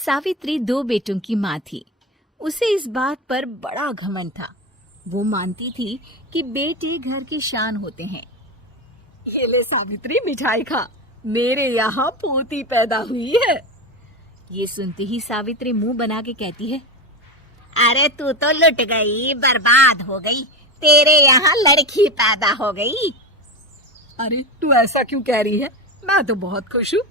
सावित्री 2 बेटों की माँ थी। उसे इस बात पर बड़ा घमंड था। वो मानती थी कि बेटे घर की शान होते हैं। ये ले सावित्री, मिठाई खा, मेरे यहाँ पोती पैदा हुई है। ये सुनते ही सावित्री मुंह बना के कहती है, अरे तू तो लुट गई, बर्बाद हो गई, तेरे यहाँ लड़की पैदा हो गई। अरे तू ऐसा क्यों कह रही है? मैं तो बहुत खुश हूँ।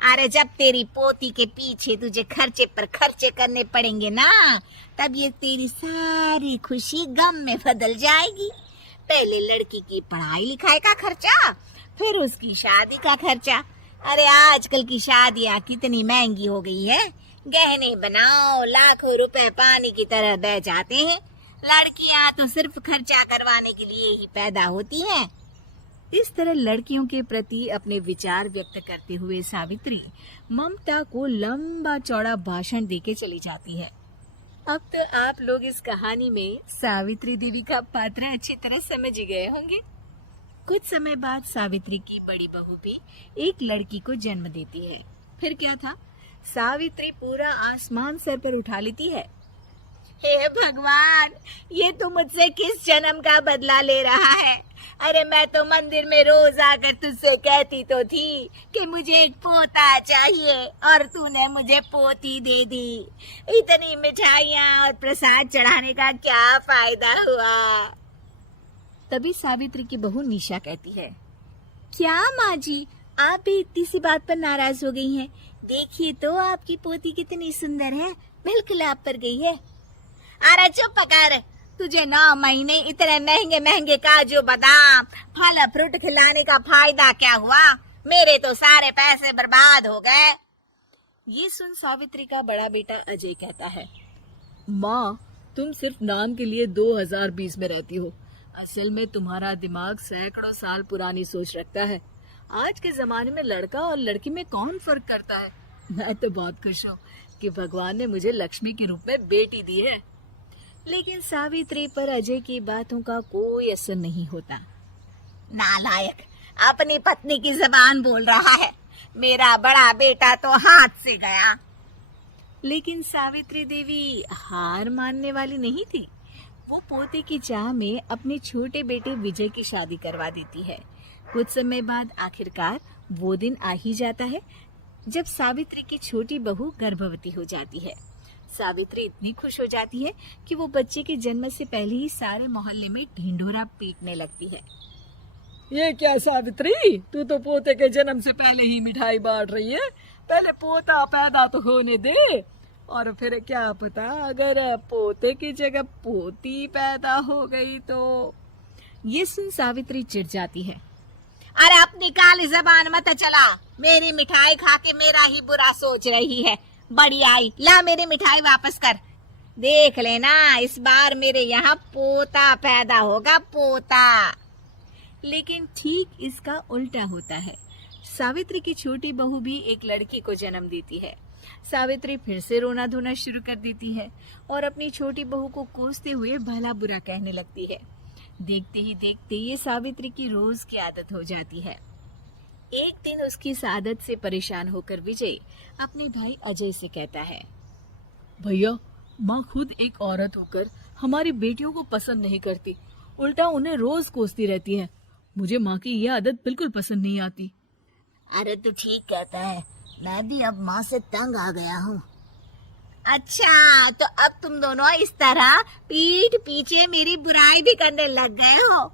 अरे जब तेरी पोती के पीछे तुझे खर्चे पर खर्चे करने पड़ेंगे ना, तब ये तेरी सारी खुशी गम में बदल जाएगी। पहले लड़की की पढ़ाई लिखाई का खर्चा, फिर उसकी शादी का खर्चा। अरे आजकल की शादियाँ कितनी महंगी हो गई है। गहने बनाओ, लाखों रुपए पानी की तरह बह जाते हैं। लड़कियाँ तो सिर्फ खर्चा करवाने के लिए ही पैदा होती हैं। इस तरह लड़कियों के प्रति अपने विचार व्यक्त करते हुए सावित्री ममता को लंबा चौड़ा भाषण देके चली जाती है। अब तो आप लोग इस कहानी में सावित्री देवी का पात्र अच्छी तरह समझ ही गए होंगे। कुछ समय बाद सावित्री की बड़ी बहू भी एक लड़की को जन्म देती है। फिर क्या था, सावित्री पूरा आसमान सर पर उठा लेती है। हे भगवान, ये तो मुझसे किस जन्म का बदला ले रहा है। अरे मैं तो मंदिर में रोज आकर तुझसे कहती तो थी कि मुझे एक पोता चाहिए, और तूने मुझे पोती दे दी। इतनी मिठाइयाँ और प्रसाद चढ़ाने का क्या फायदा हुआ। तभी सावित्री की बहू निशा कहती है, क्या माँ जी, आप भी इतनी सी बात पर नाराज हो गई हैं? देखिए तो आपकी पोती कितनी सुंदर है, बिल्कुल आप पर गई है। अरे चुप कर, तुझे 9 महीने इतने महंगे महंगे काजू बादाम फल फ्रूट खिलाने का फायदा क्या हुआ? मेरे तो सारे पैसे बर्बाद हो गए। ये सुन सावित्री का बड़ा बेटा अजय कहता है, माँ, तुम सिर्फ नाम के लिए 2020 में रहती हो। असल में तुम्हारा दिमाग सैकड़ों साल पुरानी सोच रखता है। आज के जमाने में लड़का और लड़की में कौन फर्क करता है। मैं तो बहुत खुश हूँ कि भगवान ने मुझे लक्ष्मी के रूप में बेटी दी है। लेकिन सावित्री पर अजय की बातों का कोई असर नहीं होता। नालायक, अपनी पत्नी की जुबान बोल रहा है। मेरा बड़ा बेटा तो हाथ से गया। लेकिन सावित्री देवी हार मानने वाली नहीं थी। वो पोते की चाह में अपने छोटे बेटे विजय की शादी करवा देती है। कुछ समय बाद आखिरकार वो दिन आ ही जाता है जब सावित्री की छोटी बहू गर्भवती हो जाती है। सावित्री इतनी खुश हो जाती है कि वो बच्चे के जन्म से पहले ही सारे मोहल्ले में ढिंढोरा पीटने लगती है। ये क्या सावित्री, तू तो पोते के जन्म से पहले ही मिठाई बांट रही है। पहले पोता पैदा तो होने दे, और फिर क्या पता अगर पोते की जगह पोती पैदा हो गई तो। ये सुन सावित्री चिढ़ जाती है। अरे अपनी काली जबान मत चला। मेरी मिठाई खा के मेरा ही बुरा सोच रही है। बड़ी आई, ला मेरी मिठाई वापस कर। देख लेना, इस बार मेरे यहाँ पोता पैदा होगा, पोता। लेकिन ठीक इसका उल्टा होता है। सावित्री की छोटी बहू भी एक लड़की को जन्म देती है। सावित्री फिर से रोना धोना शुरू कर देती है और अपनी छोटी बहू को कोसते हुए भला बुरा कहने लगती है। देखते ही देखते ये सावित्री की रोज की आदत हो जाती है। एक दिन उसकी इस आदत से परेशान होकर विजय अपने भाई अजय से कहता है, भैया, माँ खुद एक औरत होकर हमारी बेटियों को पसंद नहीं करती, उल्टा उन्हें रोज कोसती रहती है। मुझे माँ की यह आदत बिल्कुल पसंद नहीं आती। अरे तू ठीक कहता है, मैं भी अब माँ से तंग आ गया हूँ। अच्छा, तो अब तुम दोनों इस तरह पीठ पीछे मेरी बुराई भी करने लग गए हो।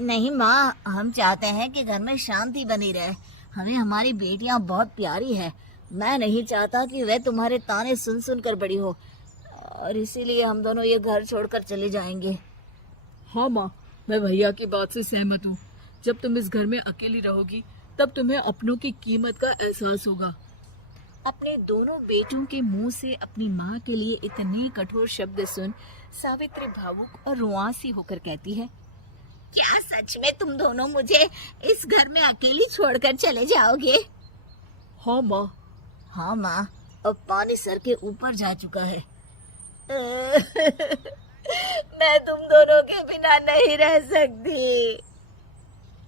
नहीं माँ, हम चाहते हैं कि घर में शांति बनी रहे। हमें हमारी बेटियाँ बहुत प्यारी है। मैं नहीं चाहता कि वह तुम्हारे ताने सुन सुन कर बड़ी हो, और इसीलिए हम दोनों ये घर छोड़कर चले जाएंगे। हाँ माँ, मैं भैया की बात से सहमत हूँ। जब तुम इस घर में अकेली रहोगी तब तुम्हें अपनों की कीमत का एहसास होगा। अपने दोनों बेटों के मुंह से अपनी माँ के लिए इतने कठोर शब्द सुन सावित्री भावुक और रुआंसी होकर कहती है, क्या सच में तुम दोनों मुझे इस घर में अकेली छोड़कर चले जाओगे? हाँ माँ। हाँ माँ, अब पानी सर के ऊपर जा चुका है। मैं तुम दोनों के बिना नहीं रह सकती।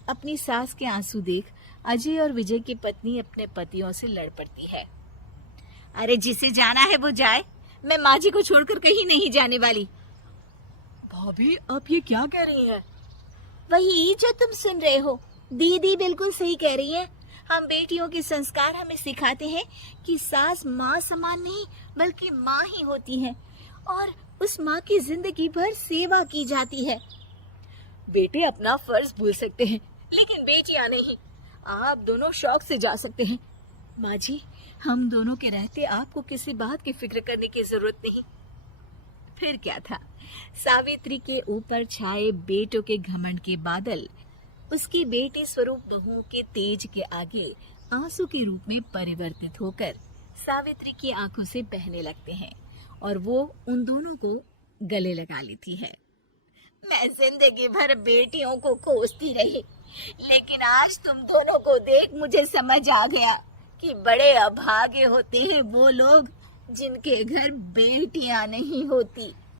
अपनी सास के आंसू देख अजय और विजय की पत्नी अपने पतियों से लड़ पड़ती है। अरे जिसे जाना है वो जाए, मैं माँ जी को छोड़कर कहीं नहीं जाने वाली। भाभी आप ये क्या कह रही हैं? वही जो तुम सुन रहे हो, दीदी बिल्कुल सही कह रही है। हम बेटियों के संस्कार हमें सिखाते हैं कि सास माँ समान नहीं बल्कि माँ ही होती है और उस माँ की जिंदगी भर सेवा की जाती है। बेटे अपना फर्ज भूल सकते हैं लेकिन बेटियां नहीं। आप दोनों शौक से जा सकते हैं। माँ जी, हम दोनों के रहते आपको किसी बात की फिक्र करने की जरूरत नहीं। फिर क्या था, सावित्री के ऊपर छाए बेटों के घमंड के बादल उसकी बेटी स्वरूप बहुओं के तेज के आगे आंसू के रूप में परिवर्तित होकर सावित्री की आंखों से बहने लगते हैं और वो उन दोनों को गले लगा लेती है। मैं जिंदगी भर बेटियों को कोसती रही, लेकिन आज तुम दोनों को देख मुझे समझ आ गया कि बड़े अभागे होते हैं वो लोग जिनके घर बेटियां नहीं होती।